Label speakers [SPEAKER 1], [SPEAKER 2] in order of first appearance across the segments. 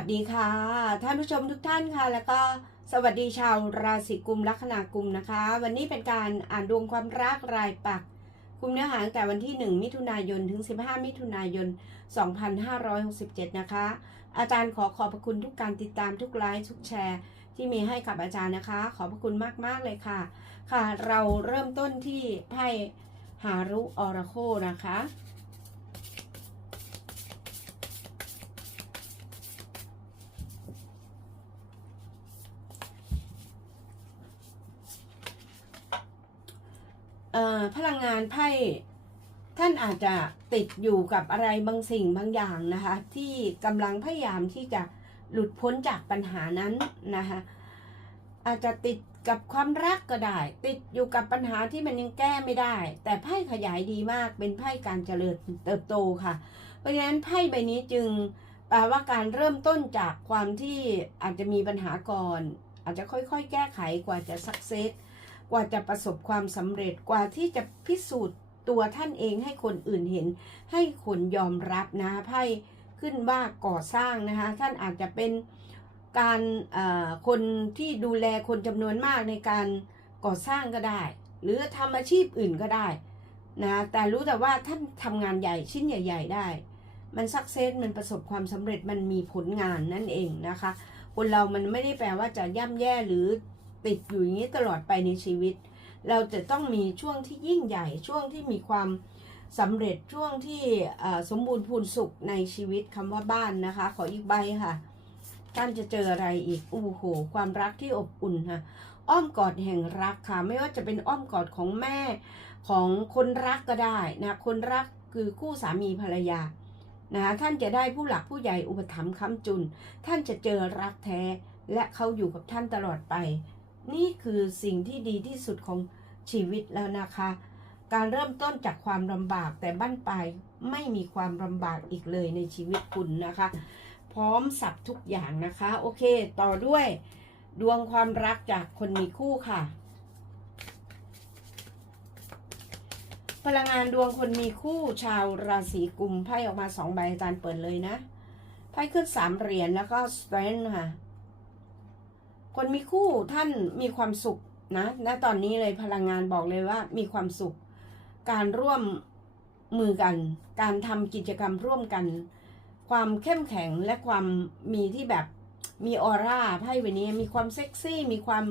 [SPEAKER 1] วัสดีค่ะ ท่านผู้ชมทุกท่านค่ะ แล้วก็สวัสดีชาวราศีกุมลัคนากุมนะคะ วันนี้เป็นการอ่านดวงความรักรายปักกุมเนื้อหาตั้งแต่วันที่ 1 มิถุนายนถึง 15 มิถุนายน 2567 นะคะ อาจารย์ขอขอบพระคุณทุกการติดตามทุกไลค์ทุกแชร์ ที่มีให้กับอาจารย์นะคะ ขอบพระคุณมาก ๆ เลยค่ะ ค่ะ เราเริ่มต้นที่ไพ่ฮารุออราโคนะคะ พลังงานไพ่ท่านอาจจะติดอยู่กับอะไรบางสิ่งบางอย่างนะคะ ที่กำลังพยายามที่จะหลุดพ้นจากปัญหานั้นนะคะอาจจะติดกับความรักก็ได้ ติดอยู่กับปัญหาที่มันยังแก้ไม่ได้ แต่ไพ่ขยายดีมากเป็นไพ่การเจริญเติบโตค่ะ เพราะฉะนั้นไพ่ใบนี้จึงแปลว่าการเริ่มต้นจากความที่อาจจะมีปัญหาก่อน อาจจะค่อยๆ แก้ไขกว่าจะสักเซส กว่าจะประสบความสำเร็จกว่าที่จะพิสูจน์ตัวท่านเองให้คนอื่นเห็น ให้คนยอมรับนะไพ่ขึ้นว่าก่อสร้างนะคะท่านอาจจะเป็นการคนที่ดูแลคนจำนวนมากในการก่อสร้างก็ได้ หรือทำอาชีพอื่นก็ได้นะแต่รู้แต่ว่าท่านทำงานใหญ่ชิ้นใหญ่ ๆ ได้ มันสักเซสมันประสบความสำเร็จมันมีผลงานนั่นเองนะคะ คนเรามันไม่ได้แปลว่าจะย่ำแย่หรือ ติดอยู่อย่างนี้ตลอดไปในชีวิต เราจะต้องมีช่วงที่ยิ่งใหญ่ช่วงที่มีความสำเร็จช่วงที่สมบูรณ์พูนสุขในชีวิตคำว่าบ้านนะคะ ขออีกใบค่ะท่านจะเจออะไรอีกอู้โห ความรักที่อบอุ่นค่ะอ้อมกอดแห่งรักค่ะ ไม่ว่าจะเป็นอ้อมกอดของแม่ของคนรักก็ได้นะคนรักคือคู่สามีภรรยานะคะท่านจะได้ผู้หลักผู้ใหญ่อุปถัมภ์ค้ำจุน ท่านจะเจอรักแท้และเขาอยู่กับท่านตลอดไป นี่คือสิ่งที่ดีที่สุดของชีวิตแล้วนะคะ การเริ่มต้นจากความลำบากแต่บั้นปลายไม่มีความลำบากอีกเลยในชีวิตคุณนะคะ พร้อมสับทุกอย่างนะคะ โอเค ต่อด้วย ดวงความรักจากคนมีคู่ค่ะ พลังงานดวงคนมีคู่ชาวราศีกุมไพ่ออกมาสองใบอาจารย์เปิดเลยนะไพ่ขึ้นสามเหรียญแล้วก็สเตรนค่ะ คนมีคู่ท่านมีความสุขนะณตอนนี้เลยพลังงานบอกเลยว่ามีความสุข การร่วมมือกัน การทำกิจกรรมร่วมกัน ความเข้มแข็งและความมีที่แบบมีออร่าไพ่ใบนี้มีความเซ็กซี่ มีความ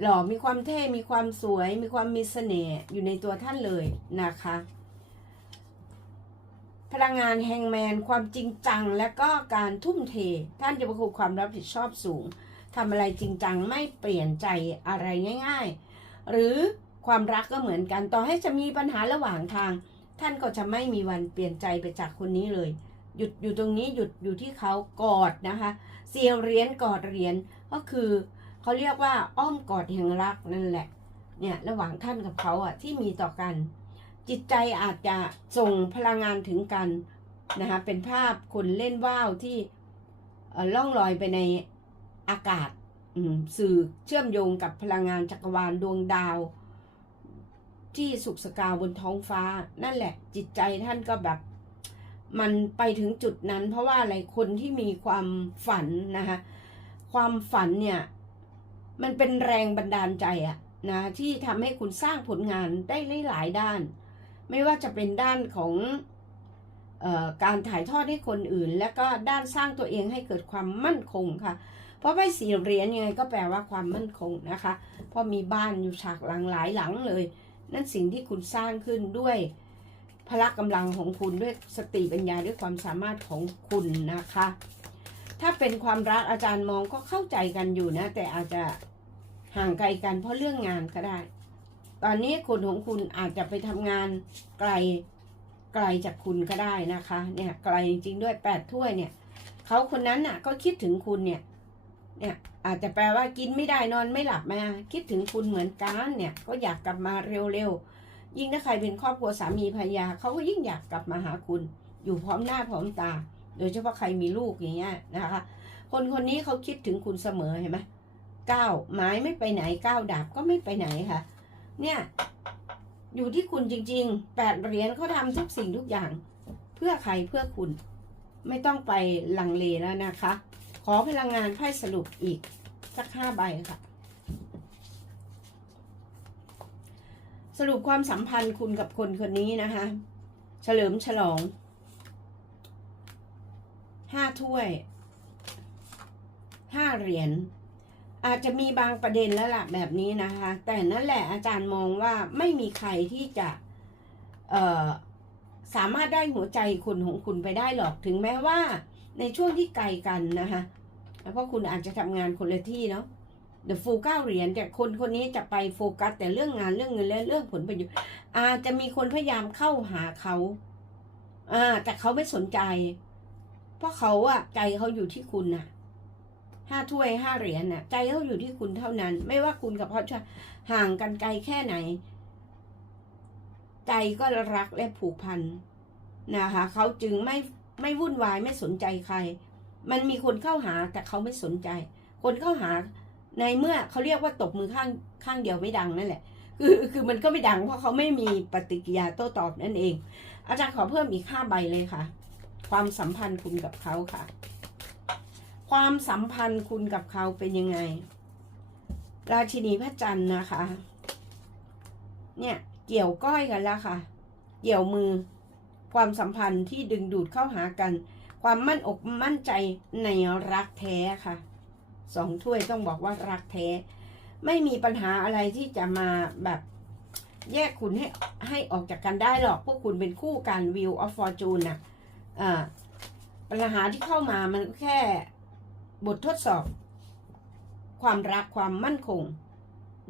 [SPEAKER 1] หล่อมีความเท่มีความสวย มีความมีเสน่ห์อยู่ในตัวท่านเลยนะคะ พลังงานแฮงแมนความจริงจัง และก็การทุ่มเท ท่านจะประคุความรับผิดชอบสูง ทำอะไรจริงจังไม่เปลี่ยนใจอะไรง่าย ๆ หรือความรักก็เหมือนกันต่อให้จะมีปัญหาระหว่างทาง ท่านก็จะไม่มีวันเปลี่ยนใจไปจากคนนี้เลย หยุดอยู่ตรงนี้หยุดอยู่ที่เขากอดนะคะเสียวเรียญกอดเรียญก็คือเขาเรียกว่าอ้อมกอดแห่งรักนั่นแหละเนี่ยระหว่างท่านกับเขาอะที่มีต่อกัน จิตใจอาจจะส่งพลังงานถึงกันนะคะเป็นภาพคนเล่นว่าวที่ล่องลอยไปใน อากาศสื่อเชื่อมโยงกับพลังงานจักรวาลดวงดาว ที่สุกสกาวบนท้องฟ้า นั่นแหละ จิตใจท่านก็แบบ มันไปถึงจุดนั้น เพราะว่าอะไรคนที่มีความฝันนะคะความฝันเนี่ย มันเป็นแรงบันดาลใจอะนะที่ทำให้คุณสร้างผลงานได้หลายด้าน ไม่ว่าจะเป็นด้านของออการถ่ายทอดให้คนอื่น และก็ด้านสร้างตัวเองให้เกิดความมั่นคงค่ะ เพราะใบสีเหรียญยังไงก็แปลว่าความมั่นคงนะคะ เพราะมีบ้านอยู่ฉากหลังหลายหลังเลย นั่นสิ่งที่คุณสร้างขึ้นด้วยพละกำลังของคุณด้วยสติปัญญาด้วยความสามารถของคุณนะคะ ถ้าเป็นความรักอาจารย์มองก็เข้าใจกันอยู่นะ แต่อาจจะห่างไกลกันเพราะเรื่องงานก็ได้ ตอนนี้คนของคุณอาจจะไปทำงานไกลไกลจากคุณก็ได้นะคะ เนี่ยไกลจริงๆด้วยแปดถ้วยเนี่ยเขาคนนั้นน่ะก็คิดถึงคุณเนี่ย เนี่ยอาจจะแปลว่ากินไม่ได้นอนไม่หลับมาคิดถึงคุณเหมือนกันเนี่ยก็อยากกลับมาเร็วๆยิ่งถ้าใครเป็นครอบครัวสามีภรรยาเขาก็ยิ่งอยากกลับมาหาคุณ อยู่พร้อมหน้าพร้อมตา โดยเฉพาะใครมีลูกอย่างเงี้ยนะคะ คนคนนี้เขาคิดถึงคุณเสมอเห็นไหมก้าวไม้ไม่ไปไหนก้าวดาบก็ไม่ไปไหนค่ะ เนี่ยอยู่ที่คุณจริงๆแปดเหรียญเขาทำทุกสิ่งทุกอย่าง เพื่อใครเพื่อคุณ ไม่ต้องไปลังเลแล้วนะคะ ขอพลังงานไพ่สรุปอีก สักห้าใบค่ะ สรุปความสัมพันธ์คุณกับคนคนนี้นะคะ เฉลิมฉลองห้าถ้วยห้าเหรียญอาจจะมีบางประเด็นแล้วล่ะแบบนี้นะคะ แต่นั่นแหละอาจารย์มองว่าไม่มีใครที่จะสามารถได้หัวใจคุณของคุณไปได้หรอกถึงแม้ว่า ในช่วงที่ไกลกันนะคะเพราะคุณอาจจะทำงานคนละที่เนาะเดอะฟูเก้าเหรียญแต่คนคนนี้จะไปโฟกัส แต่เรื่องงานเรื่องเงินและเรื่องผลประโยชน์อาจจะมีคนพยายามเข้าหาเขาอ่าแต่เขาไม่สนใจ เพราะเขาอะใจเขาอยู่ที่คุณน่ะห้าถ้วยห้าเหรียญน่ะ ใจเขาอยู่ที่คุณเท่านั้น ไม่ว่าคุณกับเขาจะห่างกันไกลแค่ไหน ใจก็รักและผูกพันนะคะเขาจึงไม่ ไม่วุ่นวายไม่สนใจใคร มันมีคนเข้าหาแต่เขาไม่สนใจ คนเข้าหาในเมื่อเขาเรียกว่าตบมือข้างข้างเดียวไม่ดังนั่นแหละ คือคือมันก็ไม่ดังเพราะเขาไม่มีปฏิกิริยาโต้ตอบนั่นเอง อาจารย์ขอเพิ่มอีกห้าใบเลยค่ะ ความสัมพันธ์คุณกับเขาค่ะ ความสัมพันธ์คุณกับเขาเป็นยังไง ราชินีพระจันทร์นะคะ เนี่ยเกี่ยวก้อยกันแล้วค่ะ เกี่ยวมือ ความสัมพันธ์ที่ดึงดูดเข้าหากัน ความมั่นอกมั่นใจในรักแท้ค่ะสองถ้วยต้องบอกว่ารักแท้ ไม่มีปัญหาอะไรที่จะมาแบบแยกคุณให้ให้ออกจากกันได้หรอก พวกคุณเป็นคู่กันวิวออฟฟอร์จูนน่ะปัญหาที่เข้ามามันก็แค่บททดสอบ ความรักความมั่นคง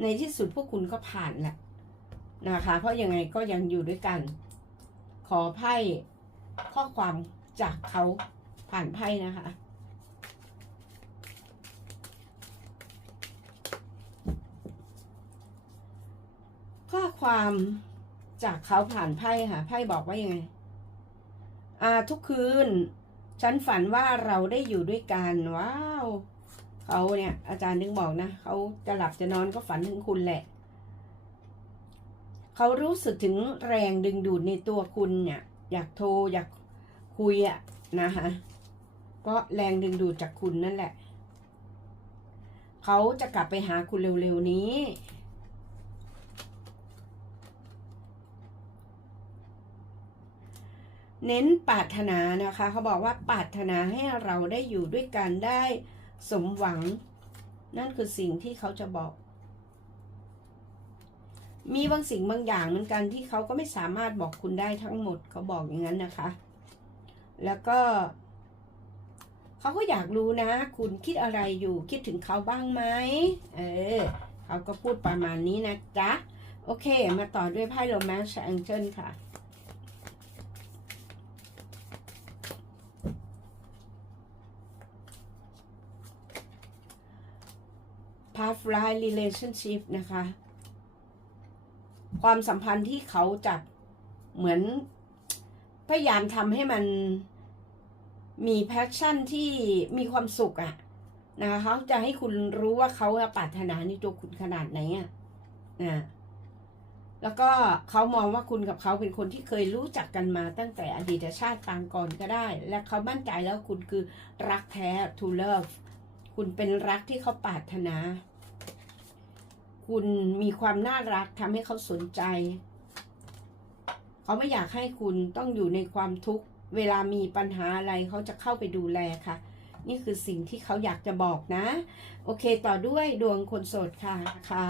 [SPEAKER 1] ในที่สุดพวกคุณก็ผ่านแหละนะคะ เพราะยังไงก็ยังอยู่ด้วยกัน อไพ่ข้อความจากเขาผ่านไพ่นะคะ ข้อความจากเขาผ่านไพ่ค่ะ ไพ่บอกว่ายังไง อ่าทุกคืน ฉันฝันว่าเราได้อยู่ด้วยกัน ว้าว เขาเนี่ย อาจารย์นึงบอกนะ เขาจะหลับจะนอนก็ฝันถึงคุณแหละ เขารู้สึกถึงแรงดึงดูดในตัวคุณเนี่ย อยากโทรอยากคุยอะนะคะก็แรงดึงดูดจากคุณนั่นแหละ เขาจะกลับไปหาคุณเร็วๆนี้ เน้นปรารถนานะคะ เขาบอกว่าปรารถนาให้เราได้อยู่ด้วยกันได้สมหวัง นั่นคือสิ่งที่เขาจะบอก มีบางสิ่งบางอย่างเหมือนกันที่เขาก็ไม่สามารถบอกคุณได้ทั้งหมดเขาบอกอย่างนั้นนะคะ แล้วก็เขาก็อยากรู้นะ คุณคิดอะไรอยู่คิดถึงเขาบ้างไหมเออเขาก็พูดประมาณนี้นะจ๊ะ โอเค มาต่อด้วยไพ่โรแมนต์แองเจิลค่ะ past life relationship นะคะ ความสัมพันธ์ที่เขาจะเหมือนพยายามทำให้มันมีแพชชั่นที่มีความสุขอะนะคะเขาจะให้คุณรู้ว่าเขาปรารถนาในตัวคุณขนาดไหนอะนะแล้วก็เขามองว่าคุณกับเขาเป็นคนที่เคยรู้จักกันมาตั้งแต่อดีตชาติปางก่อนก็ได้ และเขามั่นใจแล้วคุณคือรักแท้ to love คุณเป็นรักที่เขาปรารถนา คุณมีความน่ารักทำให้เขาสนใจ เขาไม่อยากให้คุณต้องอยู่ในความทุกข์ เวลามีปัญหาอะไรเขาจะเข้าไปดูแลค่ะ นี่คือสิ่งที่เขาอยากจะบอกนะ โอเคต่อด้วยดวงคนโสดค่ะค่ะ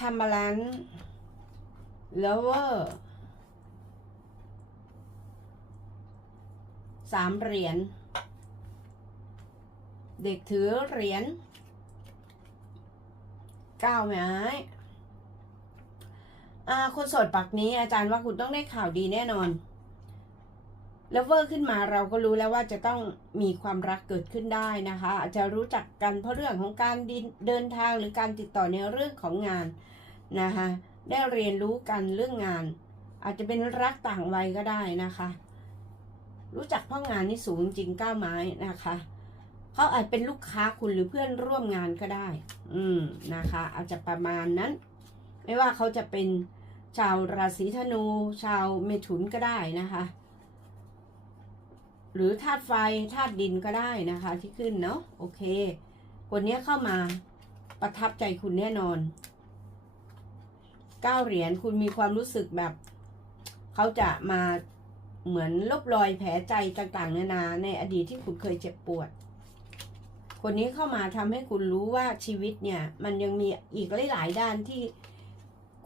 [SPEAKER 1] ทำมาลันเลเวอร์ สามเหรียญ เด็กถือเหรียญเก้าไม้อาคนโสดปักนี้อาจารย์ว่าคุณต้องได้ข่าวดีแน่นอนเลเวอร์ขึ้นมาเราก็รู้แล้วว่าจะต้องมีความรักเกิดขึ้นได้นะคะ อาจจะรู้จักกันเพราะเรื่องของการเดินทางหรือการติดต่อในเรื่องของงานนะคะได้เรียนรู้กันเรื่องงาน อาจจะเป็นรักต่างวัยก็ได้นะคะ รู้จักพ่องานนี่สูงจริงเก้าไม้นะคะเขาอาจเป็นลูกค้าคุณหรือเพื่อนร่วมงานก็ได้ อืมนะคะ อาจจะประมาณนั้น ไม่ว่าเขาจะเป็นชาวราศีธนู ชาวเมถุนก็ได้นะคะ หรือธาตุไฟธาตุดินก็ได้นะคะที่ขึ้นเนาะโอเค คนนี้เข้ามาประทับใจคุณแน่นอนเก้าเหรียญคุณมีความรู้สึกแบบ เขาจะมา เหมือนลบรอยแผลใจต่างๆนานาในอดีตที่คุณเคยเจ็บปวด คนนี้เข้ามาทำให้คุณรู้ว่าชีวิตเนี่ย มันยังมีอีกหลายๆด้านที่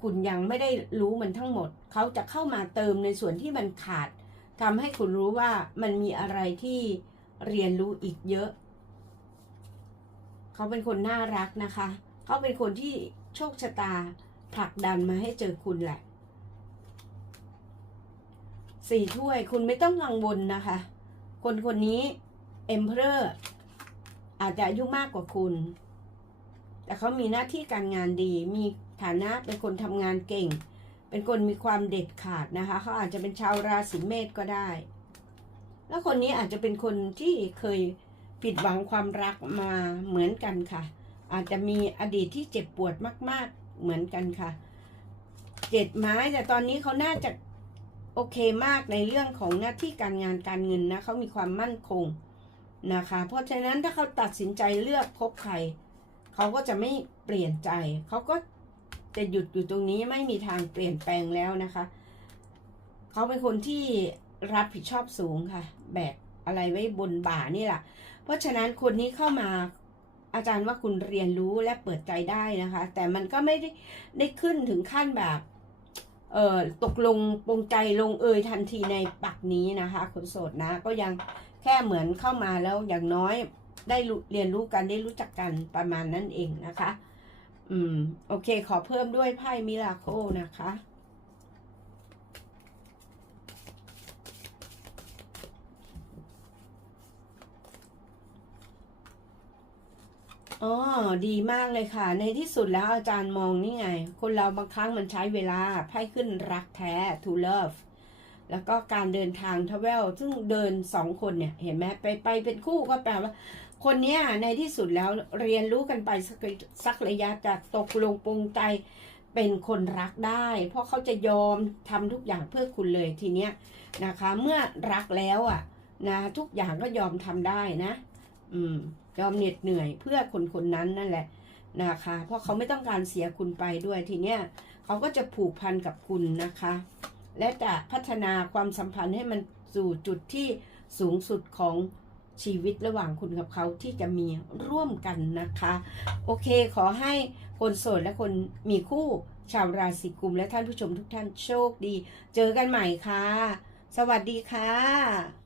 [SPEAKER 1] คุณยังไม่ได้รู้มันทั้งหมด เขาจะเข้ามาเติมในส่วนที่มันขาดทำให้คุณรู้ว่ามันมีอะไรที่เรียนรู้อีกเยอะ เขาเป็นคนน่ารักนะคะ เขาเป็นคนที่โชคชะตาผลักดันมาให้เจอคุณแหละ สี่ถ้วยคุณไม่ต้องกังวลนะคะ คนคนนี้เอ็มเพอร์อาจจะอายุมากกว่าคุณ แต่เขามีหน้าที่การงานดี มีฐานะเป็นคนทำงานเก่ง เป็นคนมีความเด็ดขาดนะคะ เขาอาจจะเป็นชาวราศีเมษก็ได้ แล้วคนนี้อาจจะเป็นคนที่เคยผิดหวังความรักมาเหมือนกันค่ะ อาจจะมีอดีตที่เจ็บปวดมาก ๆเหมือนกันค่ะ เจ็ดไม้แต่ตอนนี้เขาน่าจะ โอเคมากในเรื่องของหน้าที่การงานการเงินนะเขามีความมั่นคงนะคะ เพราะฉะนั้นถ้าเขาตัดสินใจเลือกคบใครเขาก็จะไม่เปลี่ยนใจ เขาก็จะหยุดอยู่ตรงนี้ไม่มีทางเปลี่ยนแปลงแล้วนะคะ เขาเป็นคนที่รับผิดชอบสูงค่ะ แบกอะไรไว้บนบ่านี่แหละ เพราะฉะนั้นคนนี้เข้ามาอาจารย์ว่าคุณเรียนรู้และเปิดใจได้นะคะ แต่มันก็ไม่ได้ได้ขึ้นถึงขั้นแบบ เอ่อตกลงปรงใจลงเอยทันทีในปักนี้นะคะ คนโสดนะ ก็ยังแค่เหมือนเข้ามาแล้วอย่างน้อยได้เรียนรู้กันได้รู้จักกันประมาณนั้นเองนะคะ อืม โอเค ขอเพิ่มด้วยไพ่มิราโคนะคะ อ๋อ ดีมากเลยค่ะ ในที่สุดแล้วอาจารย์มองนี่ไง คนเราบางครั้งมันใช้เวลาไพ่ขึ้นรักแท้ to love แล้วก็การเดินทาง travel ซึ่งเดินสองคนเนี่ย เห็นไหมไปไปเป็นคู่ก็แปลว่า คนเนี้ยในที่สุดแล้วเรียนรู้กันไปสักสักระยะจะตกลงปรงใจเป็นคนรักได้ เพราะเขาจะยอมทำทุกอย่างเพื่อคุณเลยทีเนี้ยนะคะ เมื่อรักแล้วอะนะทุกอย่างก็ยอมทำได้นะ อืม ยอมเหน็ดเหนื่อยเพื่อคนคนนั้นนั่นแหละนะคะ เพราะเขาไม่ต้องการเสียคุณไปด้วยทีเนี้ยเขาก็จะผูกพันกับคุณนะคะ และจะพัฒนาความสัมพันธ์ให้มันสู่จุดที่สูงสุดของชีวิตระหว่างคุณกับเขาที่จะมีร่วมกันนะคะ โอเคขอให้คนโสดและคนมีคู่ชาวราศีกุมและท่านผู้ชมทุกท่านโชคดี เจอกันใหม่ค่ะ สวัสดีค่ะ